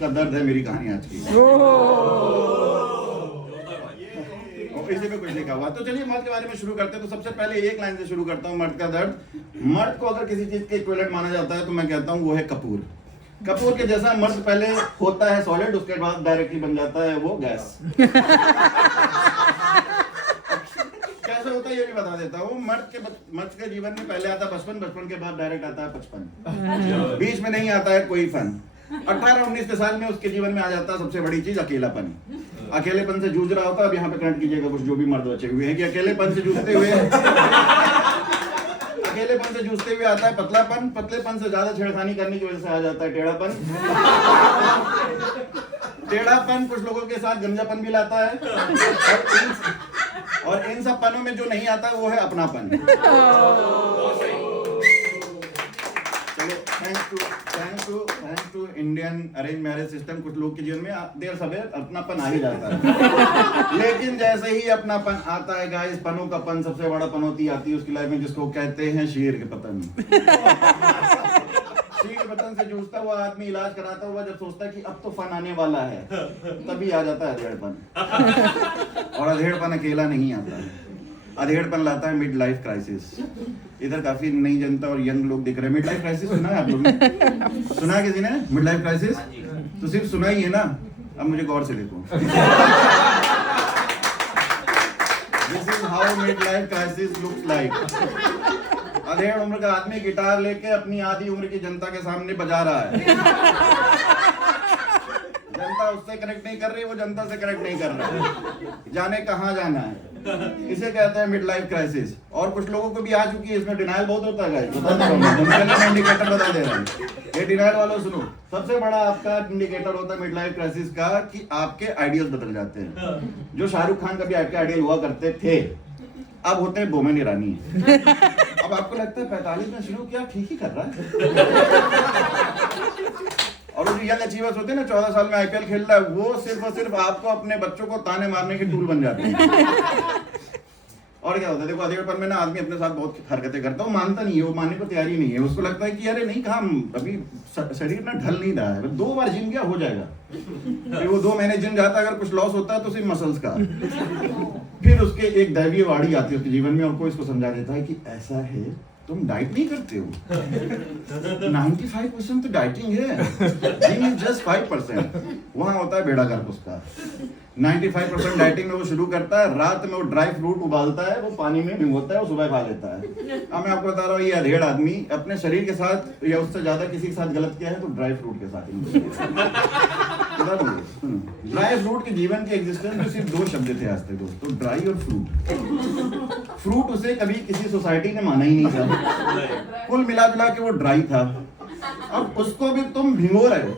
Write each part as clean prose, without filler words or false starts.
का दर्द है मेरी कहानी आज की। इसी पे कुछ लिखा हुआ। तो चलिए मर्द के बारे में शुरू करते हैं। तो सबसे पहले एक लाइन से शुरू करता हूँ, मर्द का दर्द। मर्द को अगर किसी चीज के इक्विवेलेंट माना जाता है तो मैं कहता हूँ वो है कपूर। कपूर के जैसा मर्द पहले होता है सॉलिड, उसके बाद डायरेक्टली बन जाता है वो गैस। कैसे होता है ये भी बता देता हूँ। मर्द के जीवन में पहले आता है बचपन, बचपन के बाद डायरेक्ट आता है 55, बीच में नहीं आता है कोई फन। 18-19 साल में उसके जीवन में आ जाता है सबसे बड़ी चीज अकेलापन। अकेलेपन से जूझ रहा होता है। अब यहाँ पे कनेक्ट कीजिएगा कुछ जो भी मर्द बचे हुए हैं कि अकेलेपन से जूझते हुए आता है पतलापन। पतलेपन से ज्यादा छेड़खानी करने की वजह से आ जाता है टेढ़ापन। टेढ़ापन कुछ लोगों के साथ गंजापन भी लाता है। और इन सब पनों में जो नहीं आता वो है अपनापन। Thanks to Indian arrange marriage system कुछ लोग के जीवन में देर सवेर अपनापन आ ही जाता है। लेकिन जैसे ही अपनापन आता है गाइस, पनों का पन सबसे बड़ा पनौती आती है उसकी लाइफ में, जिसको कहते हैं शेर के पतन। शेर के पतन से जूझता हुआ आदमी इलाज कराता हुआ जब सोचता है कि अब तो फन आने वाला है, तभी आ जाता है अधेड़पन। और अधेड़पन अकेला नहीं आता, अधेड़पन लाता है मिड लाइफ क्राइसिस। इधर काफी नई जनता और यंग लोग दिख रहे हैं। मिड लाइफ क्राइसिस सुना है आप लोगों ने? सुना है किसी ने मिड लाइफ क्राइसिस? तो सिर्फ सुना ही है ना? अब मुझे गौर से देखो। This is how mid life crisis looks like. अधेड़ उम्र का आदमी गिटार लेके अपनी आधी उम्र की जनता के सामने बजा रहा है। जनता उससे कनेक्ट नहीं कर रही, वो जनता से कनेक्ट नहीं कर रहा है। जाने कहाँ जाना है, इसे कहते हैं मिड लाइफ क्राइसिस। और कुछ लोगों को भी आ चुकी है, इसमें डिनाइल बहुत होता है गाइस, बता दे रहा हूं, इंडिकेटर बता दे रहा हूं। ये डिनाइल वालों सुनो, सबसे बड़ा आपका इंडिकेटर होता है मिड लाइफ क्राइसिस का कि आपके आइडियल्स बदल जाते हैं। जो शाहरुख खान कभी आपके आइडियल हुआ करते थे, अब होते हैं बोमन ईरानी। अब आपको लगता है 45 में शुरू किया, ठीक ही कर रहा है। और जो यंग अचीवर्स होते हैं ना, 14 साल में आईपीएल खेल रहा है, वो सिर्फ और सिर्फ आपको अपने बच्चों को ताने मारने के टूल बन जाते हैं। और क्या होता है, देखो अधेड़पन में ना आदमी अपने साथ बहुत हरकतें करता है, वो मानता नहीं है, वो मानने को तैयारी नहीं है। उसको लगता है कि अरे नहीं काम, अभी शरीर ना ढल नहीं रहा है, 2 बार जिम गया हो जाएगा। फिर वो 2 महीने जिम जाता है, अगर कुछ लॉस होता है तो सिर्फ मसल्स का। फिर उसके एक दैवीय वाणी आती है उसके जीवन में और कोई इसको समझा देता है कि ऐसा है, तुम डाइट नहीं करते हो। 95% तो डाइटिंग है, जिम इज जस्ट 5%। वहां होता है बेड़ा गर्क उसका। 95% डाइटिंग में वो शुरू करता है, रात में वो ड्राई फ्रूट उबालता है, वो पानी में भिगोता है, वो सुबह खा लेता है। अब मैं आपको बता रहा हूँ, ये अधेड़ आदमी अपने शरीर के साथ या उससे ज्यादा किसी के साथ गलत किया है तो ड्राई फ्रूट के साथ ही। ड्राई फ्रूट के जीवन के एग्जिस्टेंस में सिर्फ 2 शब्द थे आज तक दोस्तों, ड्राई और फ्रूट। फ्रूट उसे कभी किसी सोसाइटी ने माना ही नहीं था, कुल मिला जुला के वो ड्राई था। अब उसको भी तुम भिगो रहे हो।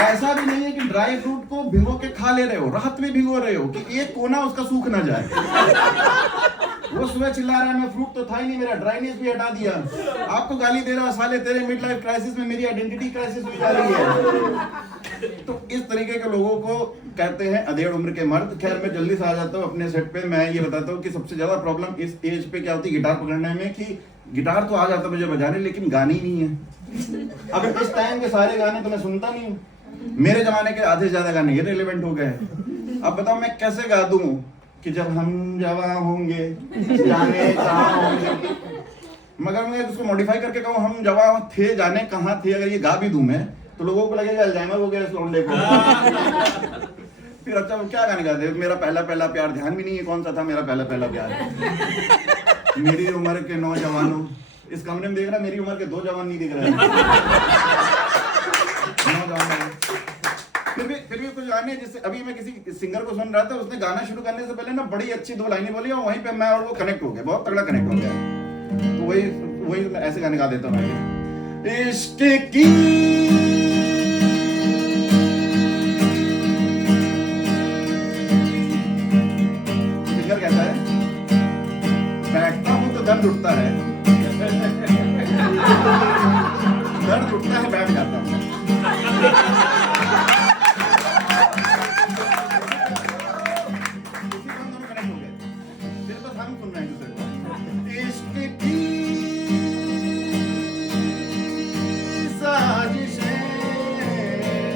ऐसा भी नहीं है कि ड्राई फ्रूट को भिगो के खा ले रहे हो, रात में भिगो रहे हो कि एक कोना उसका सूख ना जाए। वो सुबह चिल्ला रहा है मैं फ्रूट तो था ही नहीं, मेरा ड्राइनेस भी हटा दिया। आपको गाली दे रहा, साले तेरे मिड लाइफ क्राइसिस में मेरी आइडेंटिटी क्राइसिस हुई जा रही है। तो इस तरीके के लोगों को कहते हैं अधेड़ उम्र के मर्द। खैर मैं जल्दी से आ जाता हूँ अपने सेट पे। मैं ये बताता हूँ कि सबसे ज्यादा प्रॉब्लम इस एज पे क्या होती है गिटार पकड़ने में, कि गिटार तो आ जाता मुझे बजाने, लेकिन गाने ही नहीं है। अब इस टाइम के सारे गाने तो मैं सुनता नहीं हूँ। मेरे जमाने के आधे से ज्यादा गाने ये रिलेवेंट हो गए। अब बताओ मैं कैसे गा दूं कि जब हम जवां होंगे जाने कहां होंगे, मगर मैं उसको मॉडिफाई करके कहूं हम जवां थे जाने कहां थे, अगर ये गा भी दूं मैं तो लोगों को लगेगा अल्जाइमर हो गया इस लौंडे को। फिर अच्छा वो क्या गाने गाते, मेरा पहला पहला प्यार, ध्यान भी नहीं है कौन सा था मेरा पहला पहला प्यार। मेरी उम्र के नौजवानों, इस कमरे में देख रहा मेरी उम्र के 2 जवान नहीं दिख रहे। फिर भी कुछ गाने, जैसे अभी मैं किसी सिंगर को सुन रहा था, उसने गाना शुरू करने से पहले ना बड़ी अच्छी 2 लाइनें बोली और वहीं पे मैं और वो कनेक्ट हो गए, बहुत तगड़ा कनेक्ट हो गया। तो वही ऐसे गाने गा देता हूँ। इश्क की